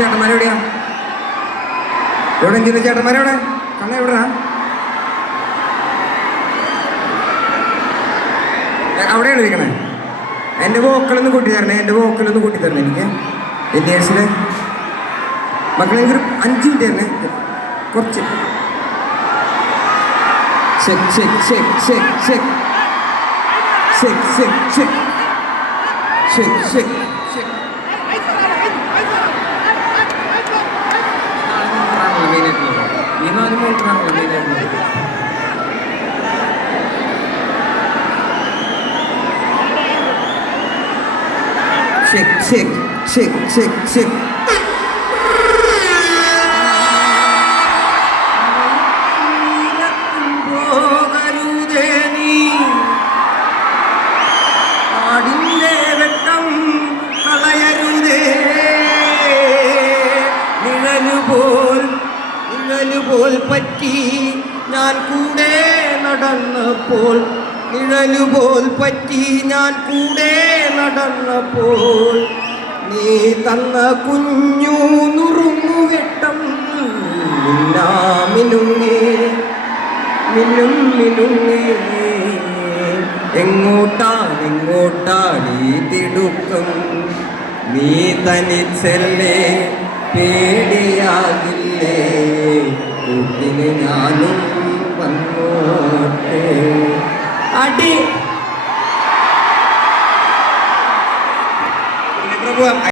ചേട്ടന്മാരെവിടെയാ? എവിടെ എഞ്ചിന്റെ ചേട്ടന്മാരെവിടെ? കണ്ണ എവിടെയാ? അവിടെയാണ് ഇരിക്കണേ. എൻ്റെ വോക്കലൊന്ന് കൂട്ടി തരണേ, എനിക്ക് എൻജിനിയേഴ്സിലെ മക്കളെ ഒരു 5 മിനിറ്റ് തരണേ, കുറച്ച്. Check check check check check check check check check check. Check, check, check, check, check. നിഴലുപോൽ പറ്റി ഞാൻ കൂടെ നടന്നപ്പോൾ, നിഴലുപോൽ പറ്റി ഞാൻ കൂടെ നടന്നപ്പോൾ, നീ തന്ന കുഞ്ഞു നുറുങ്ങുവെട്ടം മിന്നുങ്ങേ മിന്നും മിനുങ്ങേ. എങ്ങോട്ടാണീ തിടുക്കം? നീ തനിച്ചല്ലേ, പേടിയാകില്ലേ? കൂട്ടിന് ഞാനും വന്നോട്ടെ. അടി പ്രഭു